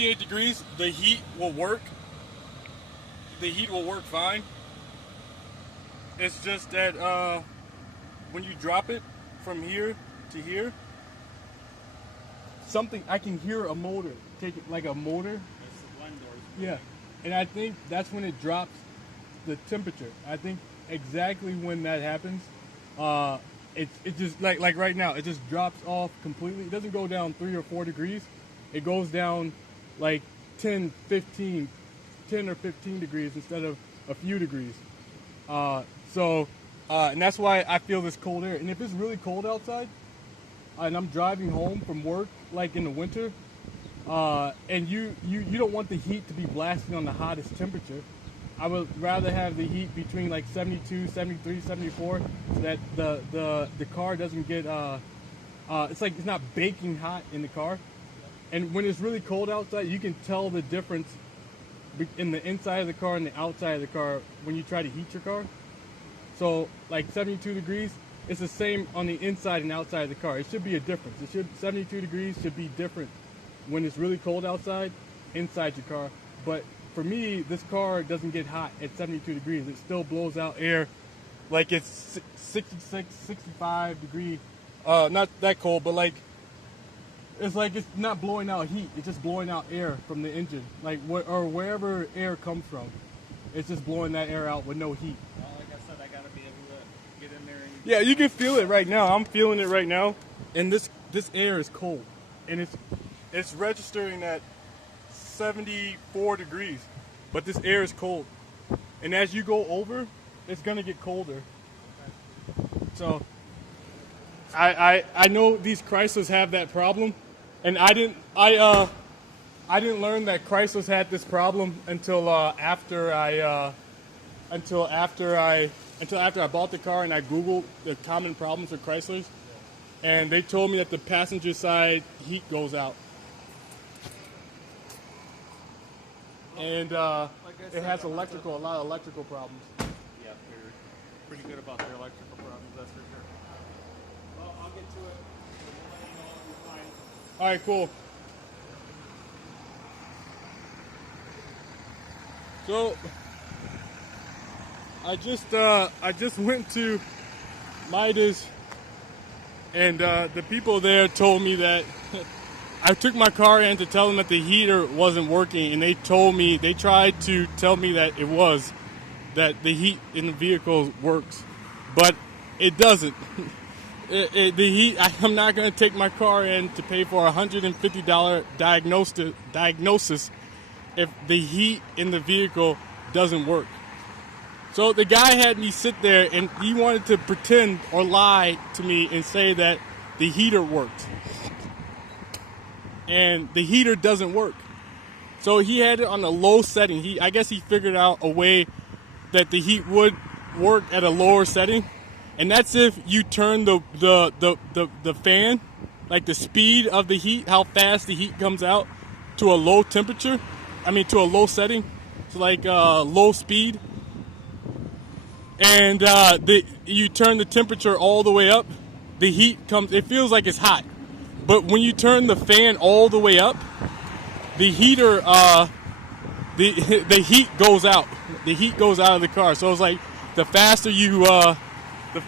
78 degrees, the heat will work. The heat will work fine. It's just that when you drop it from here to here, something, I can hear a motor, take it like a motor. That's the blend doors. Yeah, and I think that's when it drops the temperature. I think exactly when that happens, it just like right now, it just drops off completely. It doesn't go down 3 or 4 degrees. It goes down like 10 or 15 degrees instead of a few degrees. And that's why I feel this cold air. And if it's really cold outside, and I'm driving home from work, like in the winter, and you don't want the heat to be blasting on the hottest temperature, I would rather have the heat between like 72, 73, 74, so that the car doesn't get, it's like it's not baking hot in the car. And when it's really cold outside, you can tell the difference in the inside of the car and the outside of the car when you try to heat your car. So like 72 degrees, it's the same on the inside and outside of the car. It should be a difference. 72 degrees should be different when it's really cold outside, inside your car. But for me, this car doesn't get hot at 72 degrees. It still blows out air like it's 66, 65 degree. Not that cold, but like it's not blowing out heat. It's just blowing out air from the engine, like or wherever air comes from. It's just blowing that air out with no heat. Well, like I said, I gotta be able to get in there. And Yeah, you can feel it right now. I'm feeling it right now, and this air is cold, and it's registering at 74 degrees, but this air is cold, and as you go over, it's gonna get colder. So I know these Chryslers have that problem, and I didn't learn that Chryslers had this problem until after I bought the car, and I Googled the common problems with Chryslers, and they told me that the passenger side heat goes out. And it has a lot of electrical problems. yeah, they're pretty good about their electrical problems, that's for sure. Well, I'll get to it. We'll let you know if you're fine. All right, cool. So I just went to Midas, and the people there told me that I took my car in to tell them that the heater wasn't working, and they tried to tell me that that the heat in the vehicle works, but it doesn't. The heat, I'm not going to take my car in to pay for a $150 diagnosis if the heat in the vehicle doesn't work. So the guy had me sit there, and he wanted to pretend or lie to me and say that the heater worked. And the heater doesn't work. So he had it on a low setting. I guess he figured out a way that the heat would work at a lower setting. And that's if you turn the fan, like the speed of the heat, how fast the heat comes out, to a low temperature. To a low setting, so like low speed. And you turn the temperature all the way up, the heat comes, it feels like it's hot. But when you turn the fan all the way up, the heater, the heat goes out. The heat goes out of the car. So it's like the faster you blow the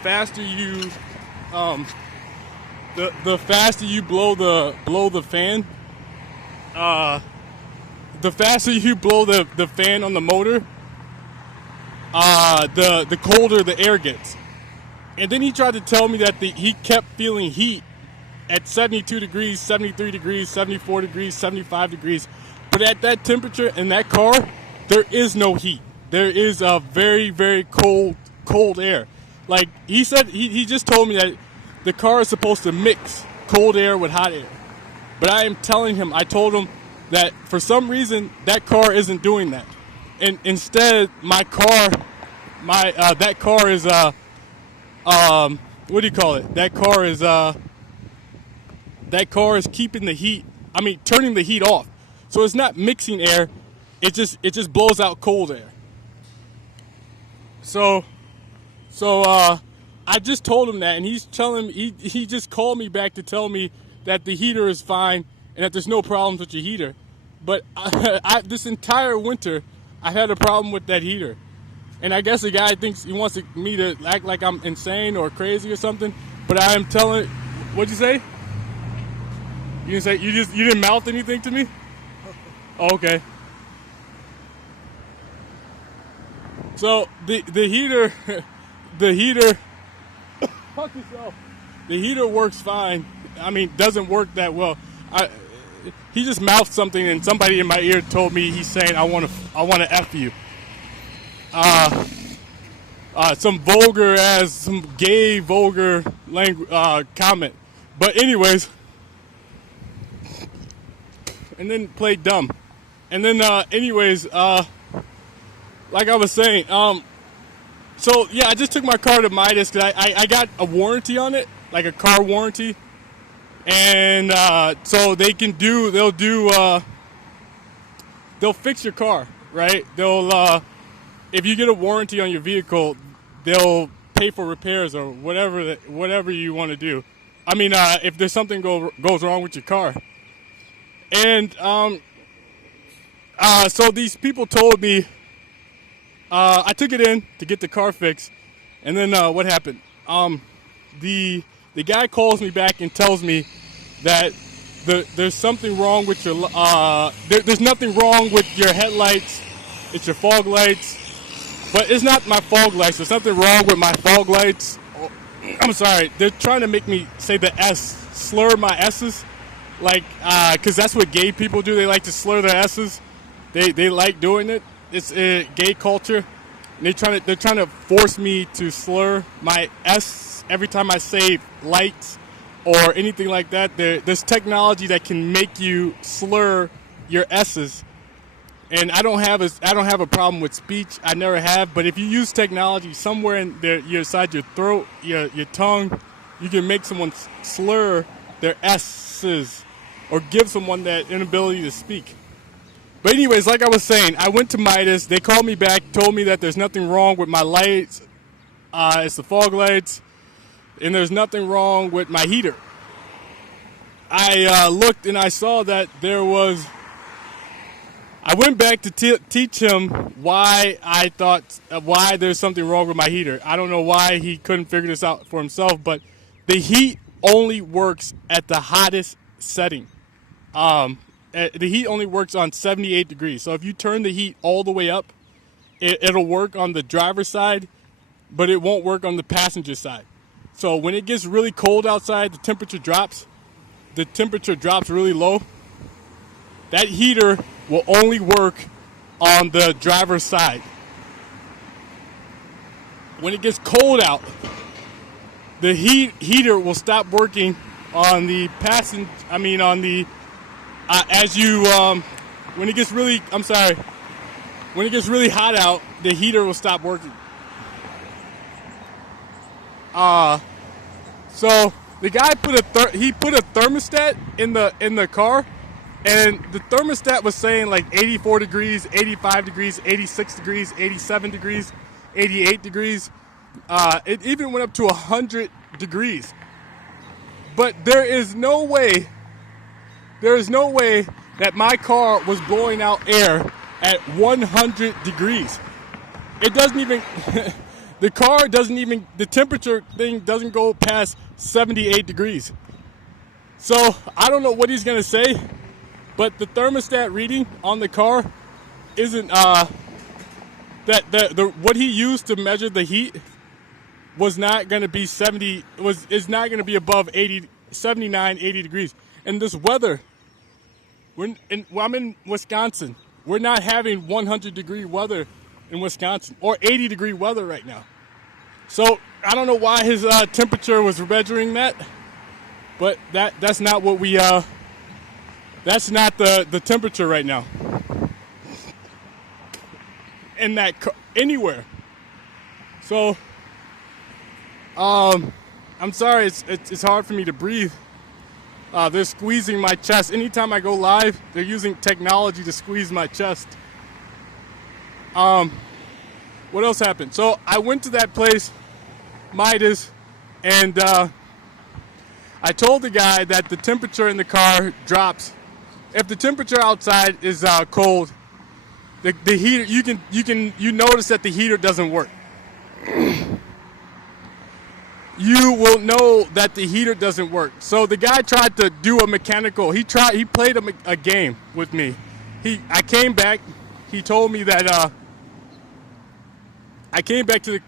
fan, the faster you blow the fan on the motor, the colder the air gets. And then he tried to tell me that he kept feeling heat at 72 degrees, 73 degrees, 74 degrees, 75 degrees. But at that temperature in that car, there is no heat. There is a very, very cold air. Like he said, he just told me that the car is supposed to mix cold air with hot air. But I told him that for some reason that car isn't doing that. And instead, that car is what do you call it? That car is keeping the heat. Turning the heat off. So it's not mixing air. It just blows out cold air. So I just told him that, and he's telling me he just called me back to tell me that the heater is fine and that there's no problems with your heater. But this entire winter, I had a problem with that heater. And I guess the guy thinks he wants me to act like I'm insane or crazy or something. But I am telling, what'd you say? You didn't say, you didn't mouth anything to me? Oh, okay. So the heater, fuck yourself. The heater works fine. I mean, doesn't work that well. He just mouthed something, and somebody in my ear told me he's saying, "I want to f you." Some gay vulgar language comment. But anyways, and then played dumb, and then like I was saying, so yeah, I just took my car to Midas because I got a warranty on it, like a car warranty, and so they'll fix your car, right? If you get a warranty on your vehicle, they'll pay for repairs or whatever you want to do. I mean, if there's something goes wrong with your car, and so these people told me. I took it in to get the car fixed, and then what happened? The guy calls me back and tells me that there's something wrong with your there's nothing wrong with your headlights. It's your fog lights, but it's not my fog lights. There's nothing wrong with my fog lights. I'm sorry. They're trying to make me say the S, slur my S's, like because that's what gay people do. They like to slur their S's. They like doing it. It's a gay culture. And they're trying to force me to slur my S every time I say lights or anything like that. There's technology that can make you slur your S's. And I don't have a problem with speech. I never have. But if you use technology somewhere in inside your throat, your tongue, you can make someone slur their S's or give someone that inability to speak. But anyways, like I was saying, I went to Midas. They called me back, told me that there's nothing wrong with my lights. It's the fog lights. And there's nothing wrong with my heater. I looked and I saw that there was... I went back to teach him why I thought... why there's something wrong with my heater. I don't know why he couldn't figure this out for himself, but the heat only works at the hottest setting. The heat only works on 78 degrees. So if you turn the heat all the way up, it'll work on the driver's side, but it won't work on the passenger side. So when it gets really cold outside, the temperature drops. The temperature drops really low. That heater will only work on the driver's side. When it gets cold out, the heater will stop working on the when it gets really hot out, the heater will stop working. So the guy put a thermostat in the car, and the thermostat was saying like 84 degrees, 85 degrees, 86 degrees, 87 degrees, 88 degrees. It even went up to 100 degrees. But there is no way that my car was blowing out air at 100 degrees. It doesn't even, the temperature thing doesn't go past 78 degrees. So I don't know what he's going to say, but the thermostat reading on the car isn't, what he used to measure the heat was not going to be is not going to be above 79, 80 degrees. And this weather, I'm in Wisconsin. We're not having 100 degree weather in Wisconsin or 80 degree weather right now. So I don't know why his temperature was measuring that, but that's not what that's not the temperature right now. In that anywhere. So I'm sorry, it's hard for me to breathe. They're squeezing my chest. Anytime I go live, they're using technology to squeeze my chest. What else happened? So I went to that place, Midas, and I told the guy that the temperature in the car drops if the temperature outside is cold, the heater, you notice that the heater doesn't work. You will know that the heater doesn't work. So the guy tried to do a mechanical. He played a game with me. I came back. He told me that I came back to the.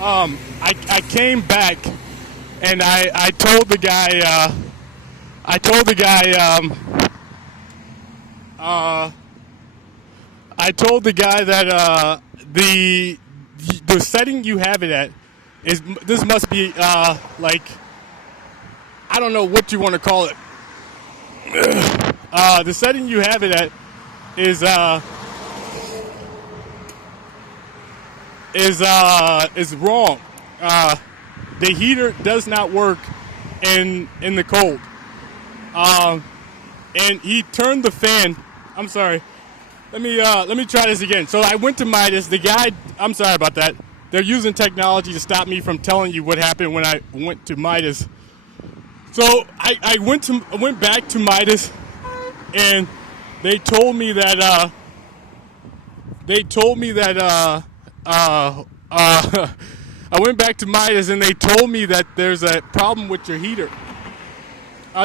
I came back, and I told the guy. I told the guy that the setting you have it at is, this must be like, I don't know what you want to call it. The setting you have it at is wrong. The heater does not work in the cold. And he turned the fan. I'm sorry. Let me try this again. So I went to Midas. The guy. I'm sorry about that. They're using technology to stop me from telling you what happened when I went to Midas. So I went back to Midas, and they told me that I went back to Midas, and they told me that there's a problem with your heater.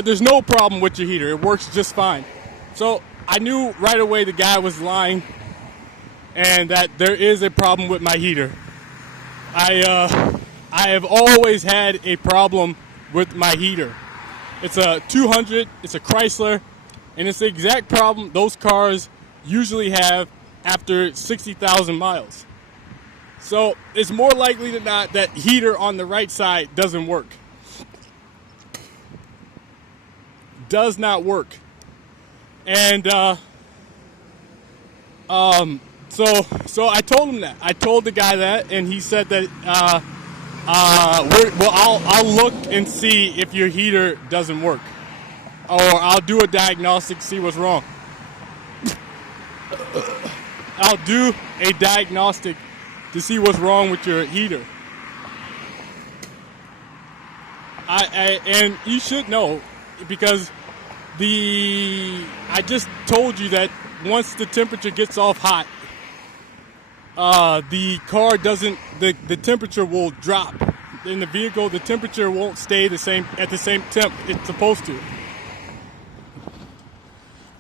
There's no problem with your heater. It works just fine. So I knew right away the guy was lying, and that there is a problem with my heater. I have always had a problem with my heater. It's a 200. It's a Chrysler, and it's the exact problem those cars usually have after 60,000 miles. So it's more likely than not that heater on the right side doesn't work. Does not work. And so I told him that. I told the guy that, and he said that I'll look and see if your heater doesn't work, or I'll do a diagnostic, see what's wrong. I'll do a diagnostic to see what's wrong with your heater. And you should know, because I just told you that once the temperature gets off hot, the car doesn't, the temperature will drop. In the vehicle, the temperature won't stay at the same temp it's supposed to.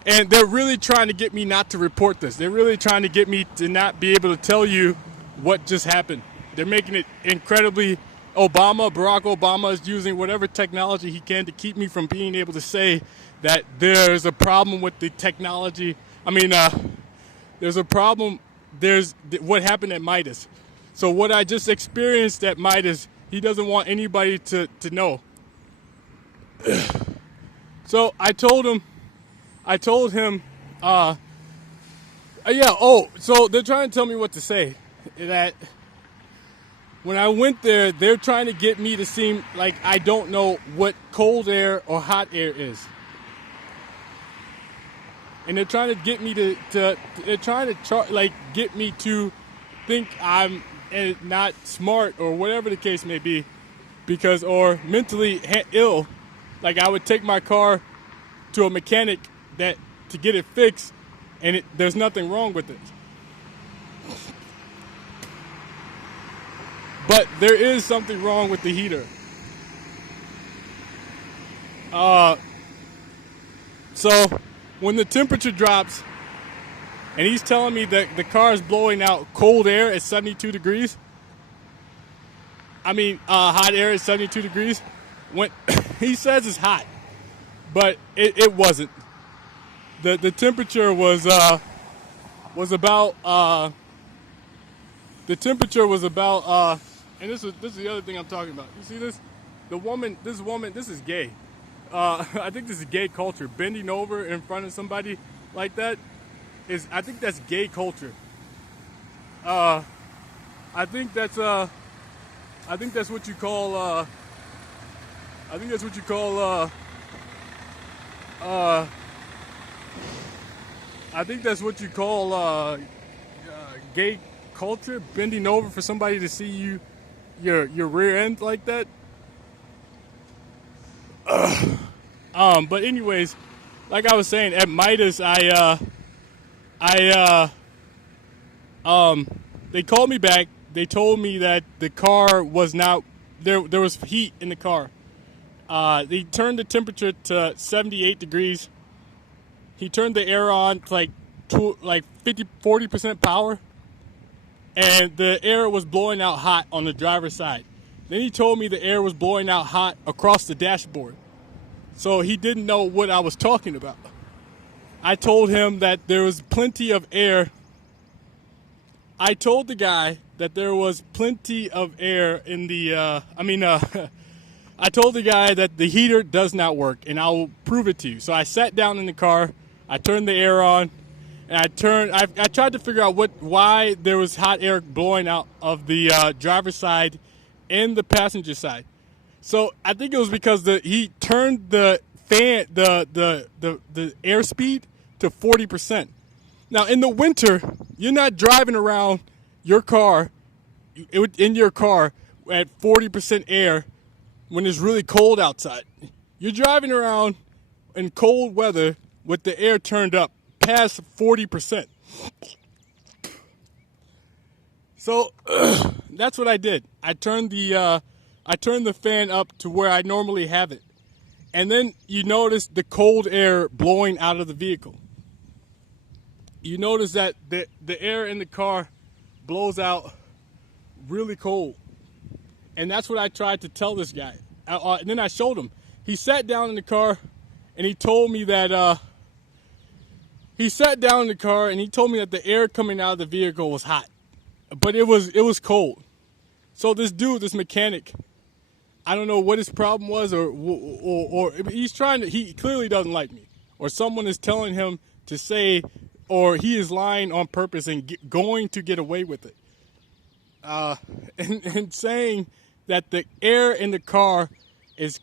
And they're really trying to get me not to report this. They're really trying to get me to not be able to tell you what just happened. They're making it incredibly. Barack Obama is using whatever technology he can to keep me from being able to say that there's a problem with the technology. There's a problem. There's what happened at Midas. So what I just experienced at Midas, he doesn't want anybody to know. So I told him, so they're trying to tell me what to say. That when I went there, they're trying to get me to seem like I don't know what cold air or hot air is. And they're trying to get me get me to think I'm not smart or whatever the case may be, or mentally ill. Like I would take my car to a mechanic to get it fixed, and there's nothing wrong with it. But there is something wrong with the heater. So when the temperature drops, and he's telling me that the car is blowing out cold air at 72 degrees. Hot air at 72 degrees. When he says it's hot, but it wasn't. The temperature was about. The temperature was about. And this is the other thing I'm talking about. You see this? This woman, this is gay. I think this is gay culture. Bending over in front of somebody like that I think that's gay culture. I think that's what you call. I think that's what you call. I think that's what you call gay culture, bending over for somebody to see your rear end like that. But anyways, like I was saying, at Midas, they called me back. They told me that the car was not there. There was heat in the car. They turned the temperature to 78 degrees. He turned the air on to like 40% power, and the air was blowing out hot on the driver's side. Then he told me the air was blowing out hot across the dashboard. So he didn't know what I was talking about. I told him that there was plenty of air. I told the guy that there was plenty of air in the, I told the guy that the heater does not work, and I will prove it to you. So I sat down in the car, I turned the air on, and I tried to figure out why there was hot air blowing out of the driver's side and the passenger side. So I think it was because he turned the fan, the airspeed to 40%. Now in the winter, you're not driving around your car in your car at 40% air when it's really cold outside. You're driving around in cold weather with the air turned up past 40%. So that's what I did. I turned the fan up to where I normally have it. And then you notice the cold air blowing out of the vehicle. You notice that the air in the car blows out really cold. And that's what I tried to tell this guy. And then I showed him. He sat down in the car and he told me that the air coming out of the vehicle was hot. But it was cold. So this mechanic, I don't know what his problem was, or he clearly doesn't like me, or someone is telling him to say, or he is lying on purpose and going to get away with it, and saying that the air in the car is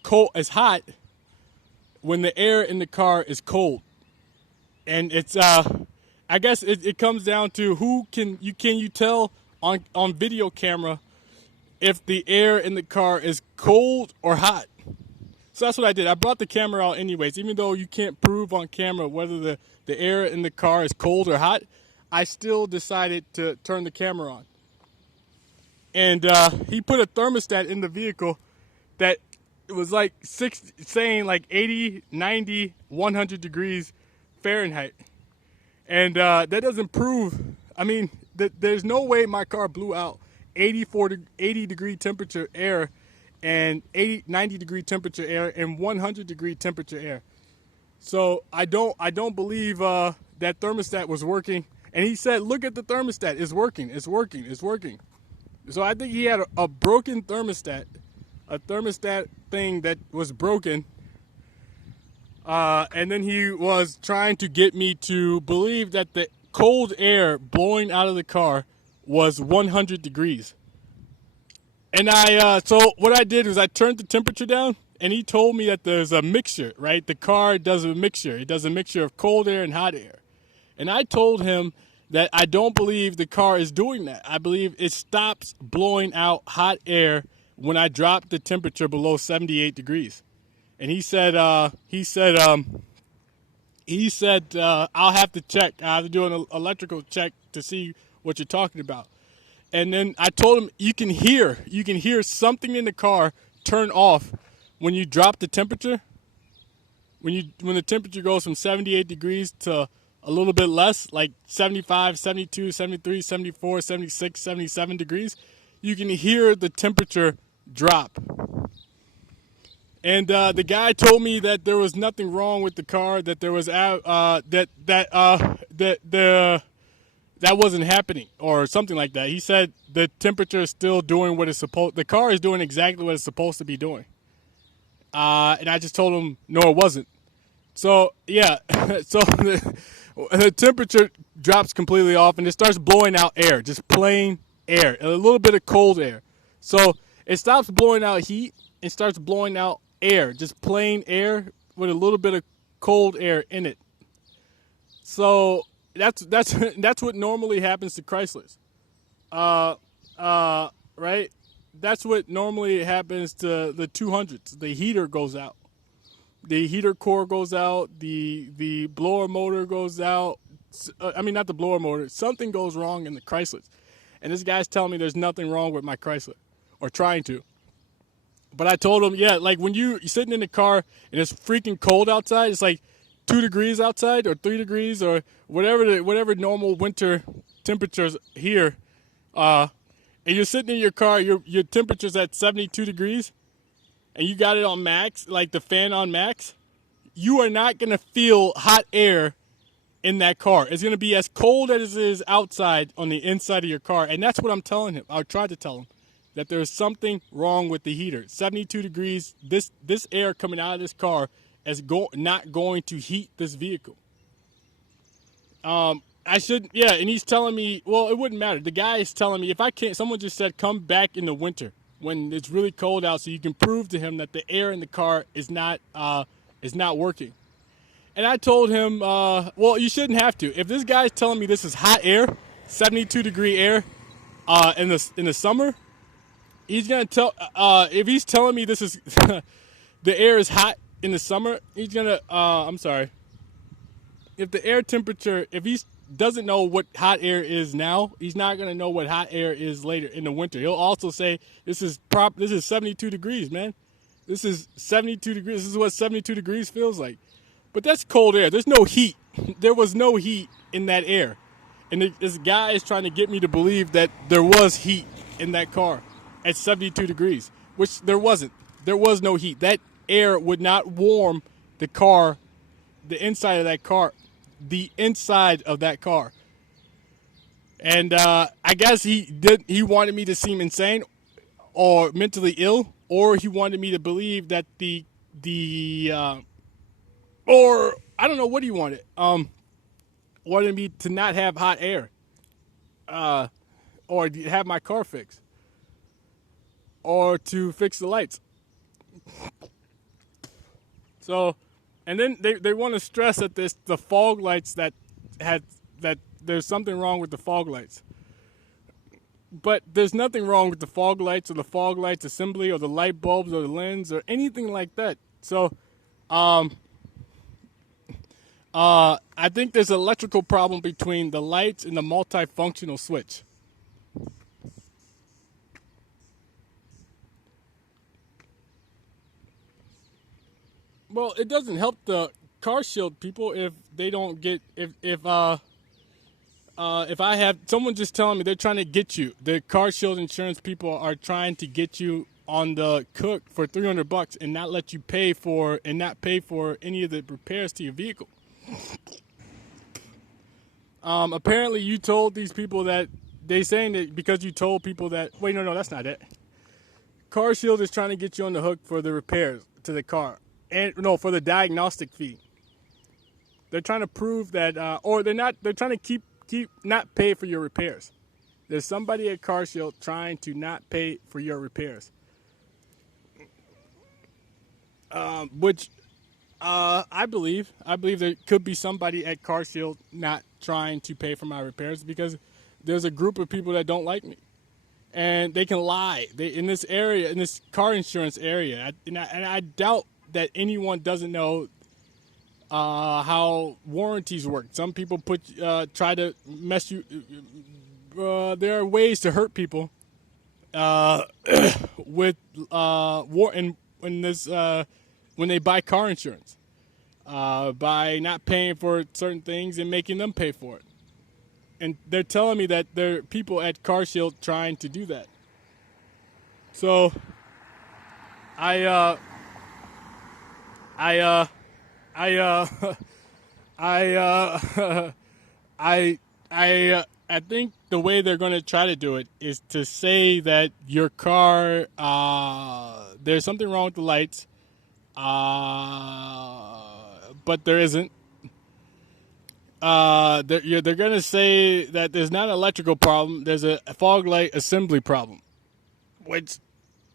hot when the air in the car is cold, and it's I guess it comes down to can you tell on video camera if the air in the car is cold or hot. So that's what I did. I brought the camera out anyways. Even though you can't prove on camera whether the air in the car is cold or hot, I still decided to turn the camera on. And he put a thermostat in the vehicle that it was like saying like 80, 90, 100 degrees Fahrenheit. And that doesn't prove, there's no way my car blew out 80 degree temperature air and 90 degree temperature air and 100 degree temperature air. So I don't believe that thermostat was working. And he said, look at the thermostat, it's working. So I think he had a broken thermostat, a thermostat thing that was broken. And then he was trying to get me to believe that the cold air blowing out of the car was 100 degrees. And so what I did was I turned the temperature down, and he told me that there's a mixture, right? The car does a mixture. It does a mixture of cold air and hot air. And I told him that I don't believe the car is doing that. I believe it stops blowing out hot air when I drop the temperature below 78 degrees. And he said, I'll have to check. I have to do an electrical check to see what you're talking about. And then I told him you can hear something in the car turn off when you drop the temperature. When the temperature goes from 78 degrees to a little bit less, like 75, 72, 73, 74, 76, 77 degrees, you can hear the temperature drop. And the guy told me that there was nothing wrong with the car, that there was that wasn't happening or something like that. He said the temperature is still doing what it's supposed. The car is doing exactly what it's supposed to be doing. And I just told him no, it wasn't. So yeah, so the temperature drops completely off and it starts blowing out air, just plain air, a little bit of cold air. So it stops blowing out heat and starts blowing out air, just plain air with a little bit of cold air in it. So that's what normally happens to Chryslers. right? That's what normally happens to the 200s. The heater goes out. The heater core goes out. The blower motor goes out. I mean, not the blower motor. Something goes wrong in the Chrysler. And this guy's telling me there's nothing wrong with my Chrysler, or trying to. But I told him, yeah, like when you're sitting in the car and it's freaking cold outside, it's like 2 degrees outside or 3 degrees or whatever normal winter temperatures here, and you're sitting in your car, your temperature's at 72 degrees, and you got it on max, like the fan on max, you are not going to feel hot air in that car. It's going to be as cold as it is outside on the inside of your car. And that's what I'm telling him. I tried to tell him that there's something wrong with the heater. 72 degrees, this air coming out of this car is not going to heat this vehicle. I should, yeah, and he's telling me, well, it wouldn't matter. The guy is telling me, if I can't, someone just said, come back in the winter when it's really cold out so you can prove to him that the air in the car is not working. And I told him, well, you shouldn't have to. If this guy's telling me this is hot air, 72 degree air, in the summer, he's gonna tell. If he's telling me this is the air is hot in the summer, he's gonna. I'm sorry. If the air temperature, if he doesn't know what hot air is now, he's not gonna know what hot air is later in the winter. He'll also say this is 72 degrees, man. This is 72 degrees. This is what 72 degrees feels like. But that's cold air. There's no heat. There was no heat in that air. And this guy is trying to get me to believe that there was heat in that car at 72 degrees, which there wasn't. There was no heat. That air would not warm the car, the inside of that car, the inside of that car. And I guess he wanted me to seem insane or mentally ill, or he wanted me to believe that or I don't know what he wanted. Wanted me to not have hot air, or have my car fixed, or to fix the lights. So, and then they want to stress that the fog lights that there's something wrong with the fog lights. But there's nothing wrong with the fog lights or the fog lights assembly or the light bulbs or the lens or anything like that. So, I think there's an electrical problem between the lights and the multifunctional switch. Well, it doesn't help the car shield people if they don't get if I have someone just telling me they're trying to get you. The car shield insurance people are trying to get you on the hook for $300 and not let you pay for any of the repairs to your vehicle. Apparently you told these people that they saying that because you told people that, wait, no, that's not it. Car Shield is trying to get you on the hook for the repairs to the car, and no, for the diagnostic fee. They're trying to prove that, or they're trying to keep not pay for your repairs. There's somebody at Car Shield trying to not pay for your repairs. Which I believe there could be somebody at Car Shield not trying to pay for my repairs because there's a group of people that don't like me, and they can lie. In this area, in this car insurance area, and I doubt that anyone doesn't know how warranties work. Some people try to mess you. There are ways to hurt people with when they buy car insurance, by not paying for certain things and making them pay for it. And they're telling me that there are people at Car Shield trying to do that. So I think the way they're going to try to do it is to say that your car, there's something wrong with the lights, but there isn't. They're going to say that there's not an electrical problem. There's a fog light assembly problem, which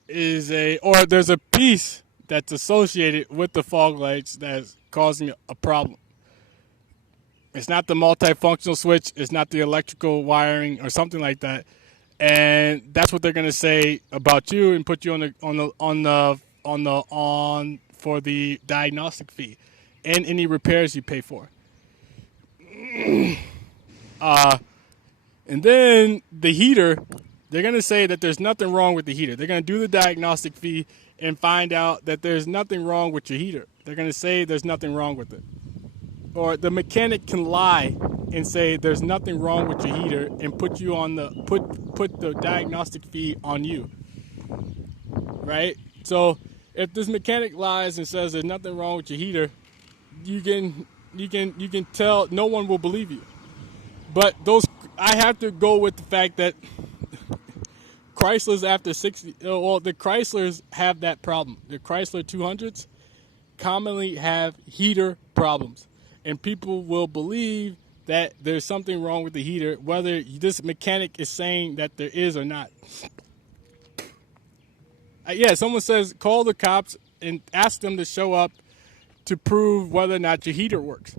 is there's a piece that's associated with the fog lights that's causing a problem. It's not the multifunctional switch. It's not the electrical wiring or something like that. and that's what they're gonna say about you and put you on for the diagnostic fee and any repairs you pay for. And then the heater, they're going to say that there's nothing wrong with the heater. They're going to do the diagnostic fee and find out that there's nothing wrong with your heater. They're going to say there's nothing wrong with it. Or the mechanic can lie and say there's nothing wrong with your heater and put you on put the diagnostic fee on you. Right? So if this mechanic lies and says there's nothing wrong with your heater, you can tell no one will believe you. But I have to go with the fact that Chryslers after 60, well, the Chryslers have that problem. The Chrysler 200s commonly have heater problems. And people will believe that there's something wrong with the heater, whether this mechanic is saying that there is or not. Yeah, someone says call the cops and ask them to show up to prove whether or not your heater works.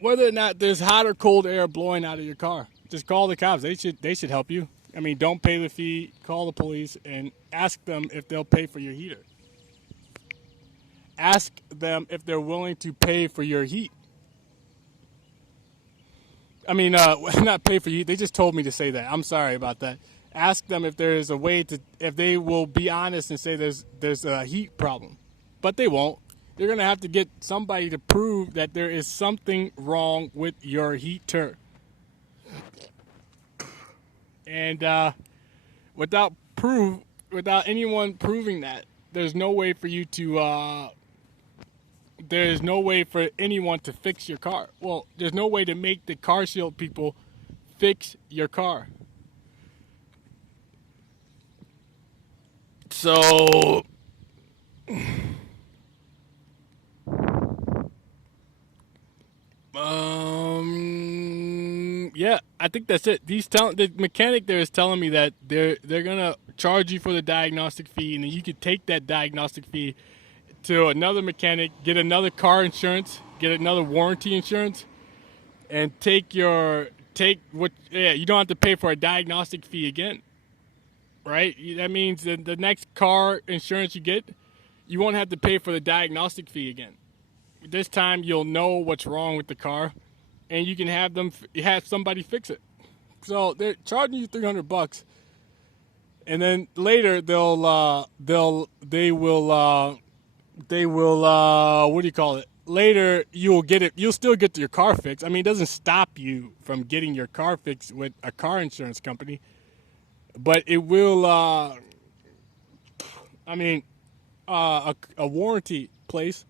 Whether or not there's hot or cold air blowing out of your car. Just call the cops. They should help you. I mean, don't pay the fee, call the police, and ask them if they'll pay for your heater. Ask them if they're willing to pay for your heat. I mean, not pay for you. They just told me to say that. I'm sorry about that. Ask them if there is a way if they will be honest and say there's a heat problem. But they won't. You're going to have to get somebody to prove that there is something wrong with your heater. And without anyone proving that, there's no way for you to there's no way for anyone to fix your car. Well, there's no way to make the car shield people fix your car. So yeah, I think that's it. The mechanic there is telling me that they're gonna charge you for the diagnostic fee, and then you could take that diagnostic fee to another mechanic, get another car insurance, get another warranty insurance, and you don't have to pay for a diagnostic fee again, right? That means that the next car insurance you get, you won't have to pay for the diagnostic fee again. This time you'll know what's wrong with the car, and you can have somebody fix it. So they're charging you $300, and then later they will what do you call it? Later you'll still get your car fixed. I mean, it doesn't stop you from getting your car fixed with a car insurance company, but it will a warranty place.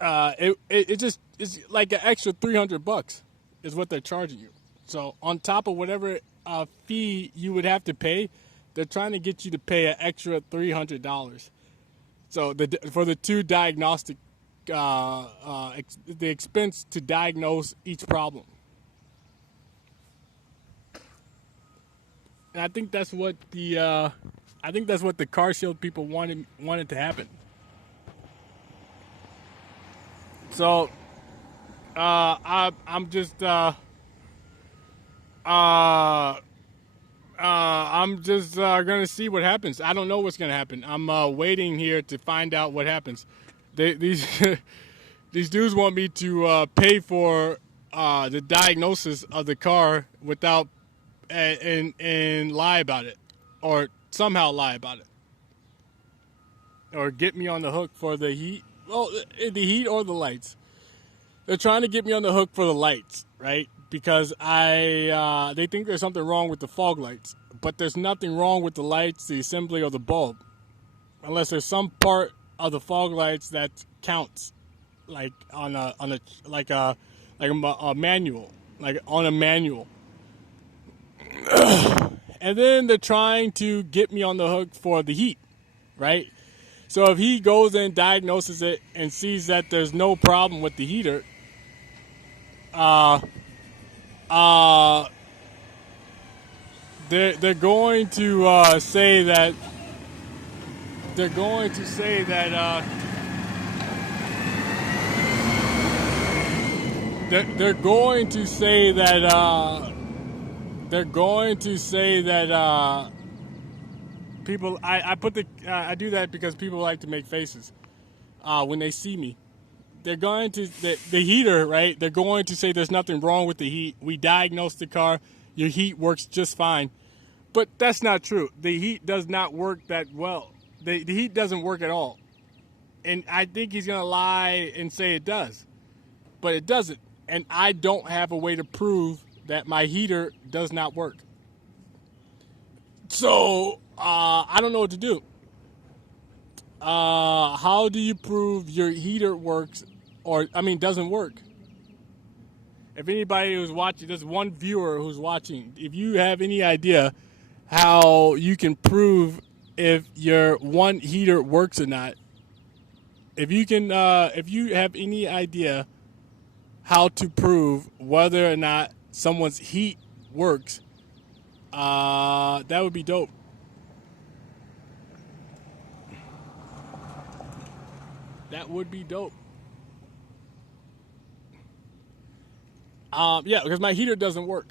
It's like an extra $300 is what they're charging you. So on top of whatever fee you would have to pay, they're trying to get you to pay an extra $300. So for the two diagnostic, the expense to diagnose each problem. And I think that's what the car shield people wanted to happen. So I'm just gonna see what happens. I don't know what's gonna happen. I'm waiting here to find out what happens. These dudes want me to pay for the diagnosis of the car without and lie about it, or somehow lie about it, or get me on the hook for the heat. Well, the heat or the lights. They're trying to get me on the hook for the lights, right? Because they think there's something wrong with the fog lights, but there's nothing wrong with the lights, the assembly, or the bulb, unless there's some part of the fog lights that counts, like on a manual, like on a manual. And then they're trying to get me on the hook for the heat, right? So if he goes and diagnoses it and sees that there's no problem with the heater, they're going to say that they're going to say that they're going to say that they're going to say that people. I do that because people like to make faces when they see me. They're going to the heater, right? They're going to say there's nothing wrong with the heat. We diagnosed the car. Your heat works just fine. But that's not true. The heat does not work that well. The heat doesn't work at all. And I think he's going to lie and say it does. But it doesn't. And I don't have a way to prove that my heater does not work. So, I don't know what to do. How do you prove your heater works doesn't work? If anybody who's watching, there's one viewer who's watching. If you have any idea how you can prove if your one heater works or not, if you have any idea how to prove whether or not someone's heat works, that would be dope. That would be dope. Yeah, because my heater doesn't work.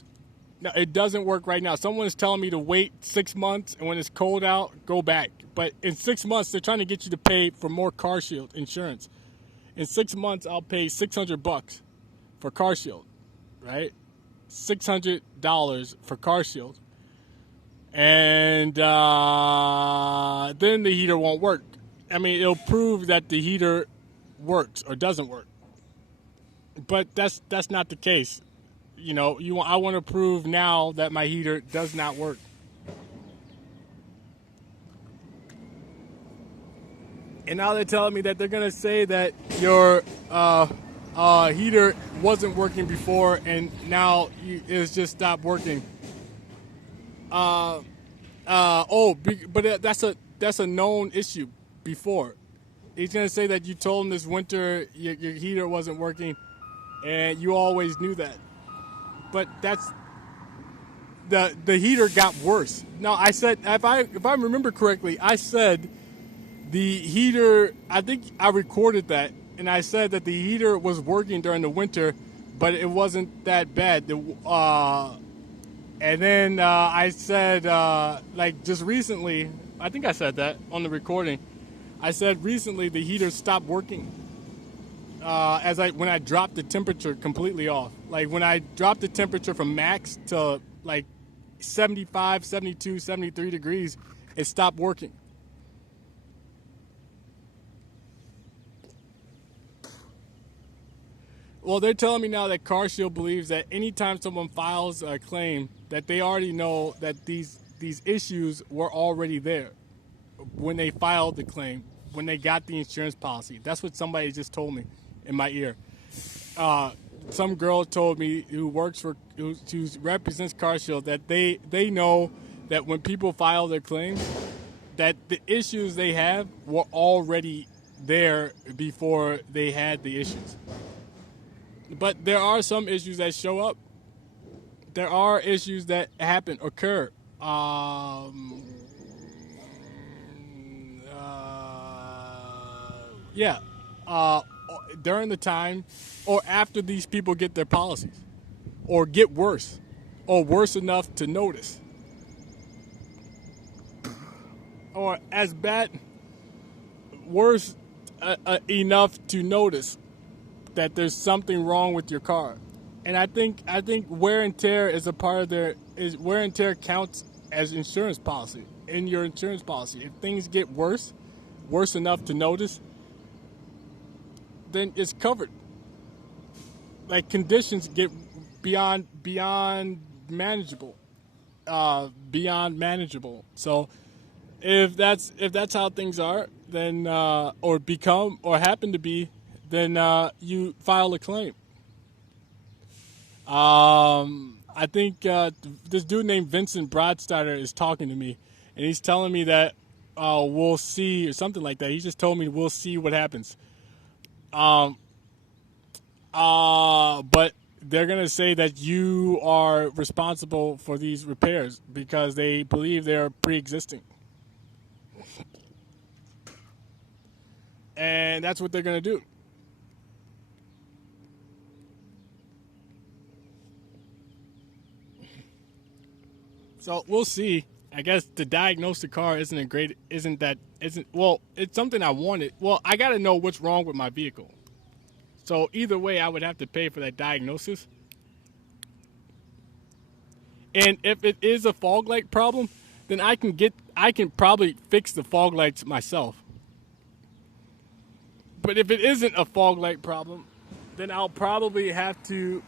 No, it doesn't work right now. Someone is telling me to wait 6 months, and when it's cold out, go back. But in 6 months, they're trying to get you to pay for more Car Shield insurance. In 6 months, I'll pay $600 for Car Shield, right? $600 for Car Shield. And then the heater won't work. I mean, it'll prove that the heater works or doesn't work. But that's not the case. You know, I want to prove now that my heater does not work. And now they're telling me that they're going to say that your heater wasn't working before and now it's just stopped working. But that's a known issue before. He's going to say that you told him this winter your heater wasn't working and you always knew that. But that's the heater got worse. No, I said if I remember correctly, I said the heater. I think I recorded that, and I said that the heater was working during the winter, but it wasn't that bad. And then I said like just recently, I think I said that on the recording. I said recently the heater stopped working. When I dropped the temperature completely off. Like when I dropped the temperature from max to like 75, 72, 73 degrees, it stopped working. Well, they're telling me now that Car Shield believes that anytime someone files a claim, that they already know that these issues were already there when they filed the claim, when they got the insurance policy. That's what somebody just told me in my ear. Some girl told me who represents Car Shield that they know that when people file their claims, that the issues they have were already there before they had the issues. But there are some issues that show up. There are issues that occur. During the time or after these people get their policies or get worse or worse enough to notice or as bad, worse enough to notice that there's something wrong with your car. And I think wear and tear is a part of wear and tear counts as insurance policy in your insurance policy. If things get worse enough to notice, then it's covered. Like conditions get beyond manageable, So if that's how things are, then or happen to be, then you file a claim. I think this dude named Vincent Broadsteiner is talking to me, and he's telling me that we'll see or something like that. He just told me we'll see what happens. But they're gonna say that you are responsible for these repairs because they believe they're pre-existing, and that's what they're gonna do. So we'll see. I guess to diagnose the car well, it's something I wanted. Well, I got to know what's wrong with my vehicle. So either way, I would have to pay for that diagnosis. And if it is a fog light problem, then I can probably fix the fog lights myself. But if it isn't a fog light problem, then I'll probably have to